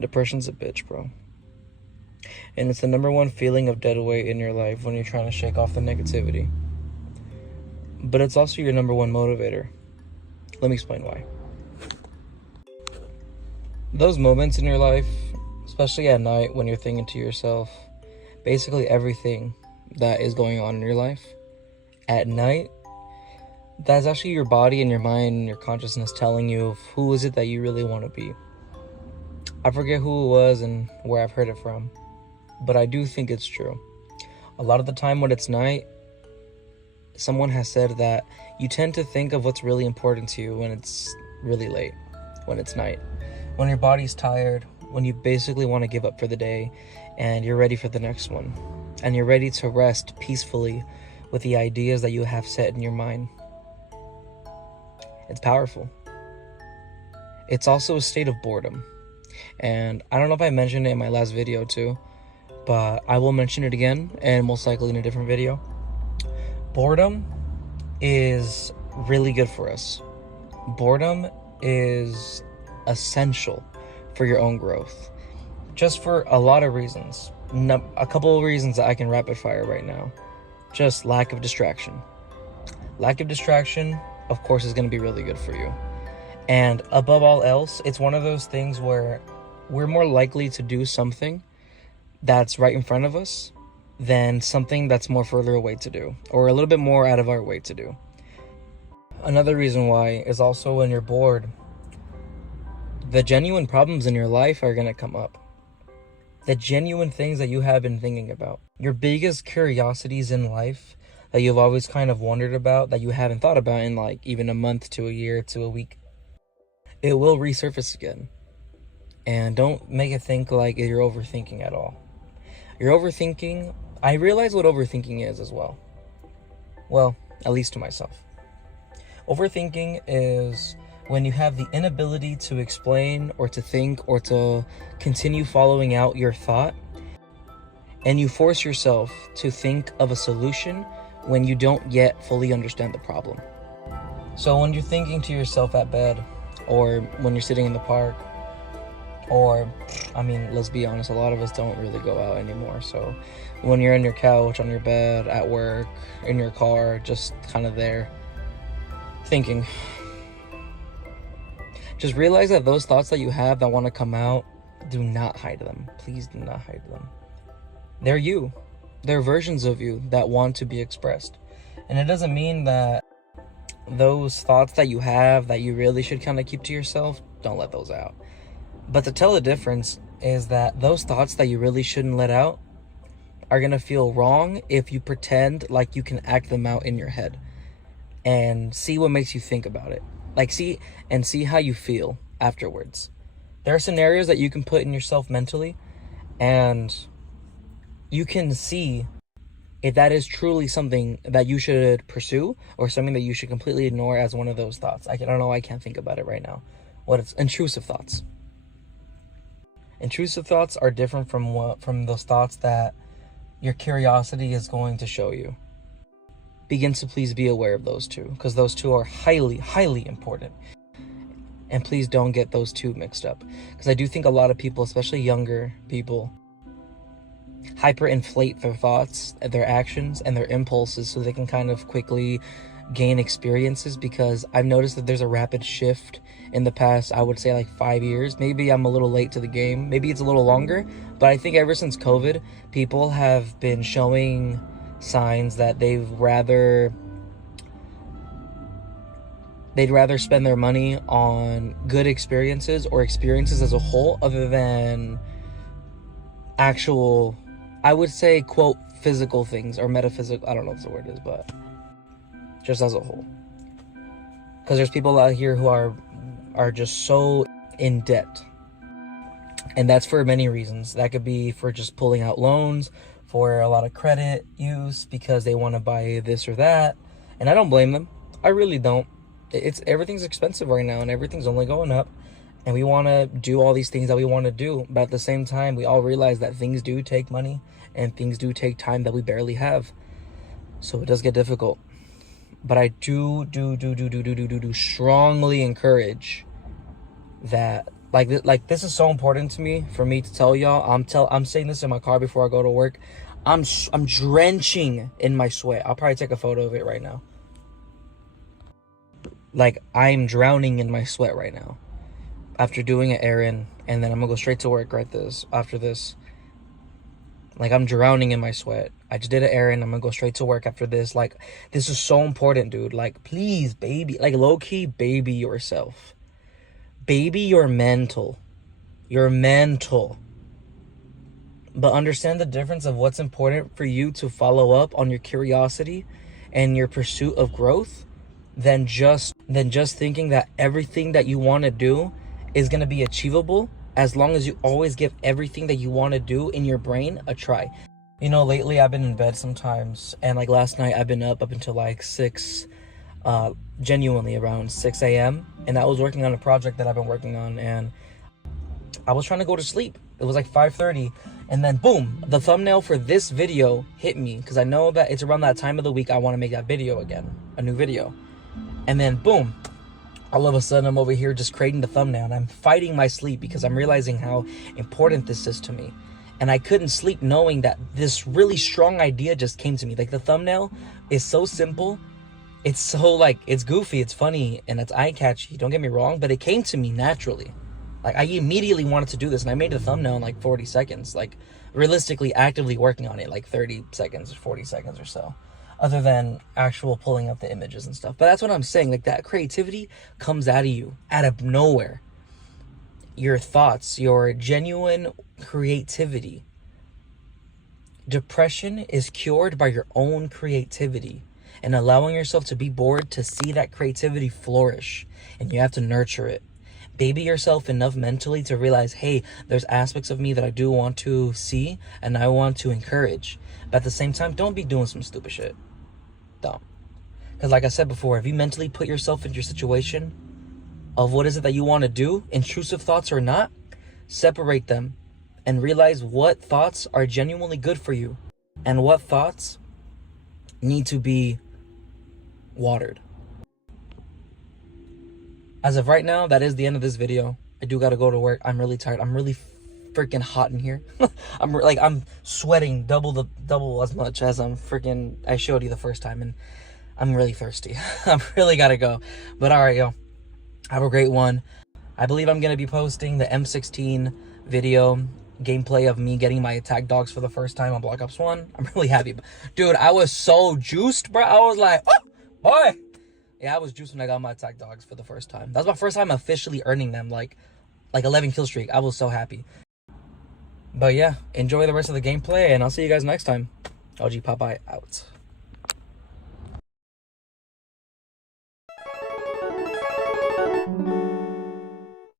Depression's a bitch, bro. And it's the number one feeling of dead weight in your life when you're trying to shake off the negativity. But it's also your number one motivator. Let me explain why. Those moments in your life, especially at night when you're thinking to yourself, basically everything that is going on in your life, at night, that's actually your body and your mind and your consciousness telling you of who is it that you really want to be. I forget who it was and where I've heard it from, but I do think it's true. A lot of the time when it's night, someone has said that you tend to think of what's really important to you when it's really late, when it's night. When your body's tired, when you basically want to give up for the day and you're ready for the next one. And you're ready to rest peacefully with the ideas that you have set in your mind. It's powerful. It's also a state of boredom. And I don't know if I mentioned it in my last video too, but I will mention it again and most likely in a different video. Boredom is really good for us. Boredom is essential for your own growth, just for a lot of reasons. A couple of reasons that I can rapid fire right now. Just lack of distraction. Lack of distraction, of course, is going to be really good for you. And above all else, it's one of those things where we're more likely to do something that's right in front of us than something that's more further away to do, or a little bit more out of our way to do. Another reason why is also when you're bored, the genuine problems in your life are going to come up. The genuine things that you have been thinking about. Your biggest curiosities in life that you've always kind of wondered about, that you haven't thought about in like even a month to a year to a week. It will resurface again. And don't make it think like you're overthinking at all. You're overthinking. I realize what overthinking is as well. Well, at least to myself. Overthinking is when you have the inability to explain or to think or to continue following out your thought, and you force yourself to think of a solution when you don't yet fully understand the problem. So when you're thinking to yourself at bed, or when you're sitting in the park, or, I mean, let's be honest, a lot of us don't really go out anymore. So when you're on your couch, on your bed, at work, in your car, just kind of there, thinking, just realize that those thoughts that you have that want to come out, do not hide them. Please do not hide them. They're you. They're versions of you that want to be expressed. And it doesn't mean that those thoughts that you have that you really should kind of keep to yourself, don't let those out. But to tell the difference is that those thoughts that you really shouldn't let out are going to feel wrong if you pretend like you can act them out in your head and see what makes you think about it. Like see how you feel afterwards. There are scenarios that you can put in yourself mentally, and you can see if that is truly something that you should pursue or something that you should completely ignore as one of those thoughts. I don't know, I can't think about it right now. What it's intrusive thoughts. Intrusive thoughts are different from those thoughts that your curiosity is going to show you. Begin to please be aware of those two, because those two are highly, highly important. And please don't get those two mixed up, because I do think a lot of people, especially younger people, hyperinflate their thoughts, their actions, and their impulses so they can kind of quickly gain experiences, because I've noticed that there's a rapid shift in the past, I would say like 5 years. Maybe I'm a little late to the game. Maybe it's a little longer, but I think ever since COVID, people have been showing signs that they'd rather spend their money on good experiences or experiences as a whole other than actual, I would say, quote, physical things or metaphysical, I don't know what the word is, but just as a whole. Because there's people out here who are just so in debt. And that's for many reasons. That could be for just pulling out loans, for a lot of credit use because they want to buy this or that. And I don't blame them. I really don't. Everything's expensive right now and everything's only going up. And we want to do all these things that we want to do. But at the same time, we all realize that things do take money and things do take time that we barely have. So it does get difficult. But I do strongly encourage that Like this is so important to me for me to tell y'all. I'm saying this in my car before I go to work. I'm drenching in my sweat. I'll probably take a photo of it right now. Like, I'm drowning in my sweat right now after doing an errand, and then I'm gonna go straight to work after this. Like, I'm drowning in my sweat. I just did an errand. I'm gonna go straight to work after this. Like, this is so important, dude. Like, please, baby, like, low-key, baby yourself. Baby your mental. Your mental. But understand the difference of what's important for you to follow up on your curiosity and your pursuit of growth than just thinking that everything that you want to do is going to be achievable as long as you always give everything that you want to do in your brain a try. You know, lately I've been in bed sometimes, and like last night I've been up until like 6, genuinely around 6 a.m. and I was working on a project that I've been working on, and I was trying to go to sleep. It was like 5:30, and then boom, the thumbnail for this video hit me because I know that it's around that time of the week I want to make that video again, a new video. And then boom, all of a sudden I'm over here just creating the thumbnail, and I'm fighting my sleep because I'm realizing how important this is to me. And I couldn't sleep knowing that this really strong idea just came to me. Like, the thumbnail is so simple. It's so, like, it's goofy, it's funny, and it's eye-catchy. Don't get me wrong, but it came to me naturally. Like, I immediately wanted to do this, and I made the thumbnail in like 40 seconds. Like, realistically, actively working on it, like 30 seconds or 40 seconds or so. Other than actual pulling up the images and stuff. But that's what I'm saying. Like, that creativity comes out of you, out of nowhere. Your thoughts, your genuine creativity. Depression is cured by your own creativity and allowing yourself to be bored to see that creativity flourish. And you have to nurture it. Baby yourself enough mentally to realize, hey, there's aspects of me that I do want to see and I want to encourage. But at the same time, don't be doing some stupid shit. Don't. Because like I said before, if you mentally put yourself into your situation of what is it that you want to do, intrusive thoughts or not, separate them and realize what thoughts are genuinely good for you and what thoughts need to be watered. As of right now, that is the end of this video. I do gotta go to work. I'm really tired. I'm really freaking hot in here. I'm sweating double as much as I showed you the first time, and I'm really thirsty. I really gotta go. But all right, yo, have a great one. I believe I'm gonna be posting the M16 video gameplay of me getting my attack dogs for the first time on Black Ops 1. I'm really happy. Dude, I was so juiced, bro. I was like, oh, boy. Yeah, I was juiced when I got my attack dogs for the first time. That was my first time officially earning them, like 11 kill streak. I was so happy. But yeah, enjoy the rest of the gameplay, and I'll see you guys next time. OG Popeye out.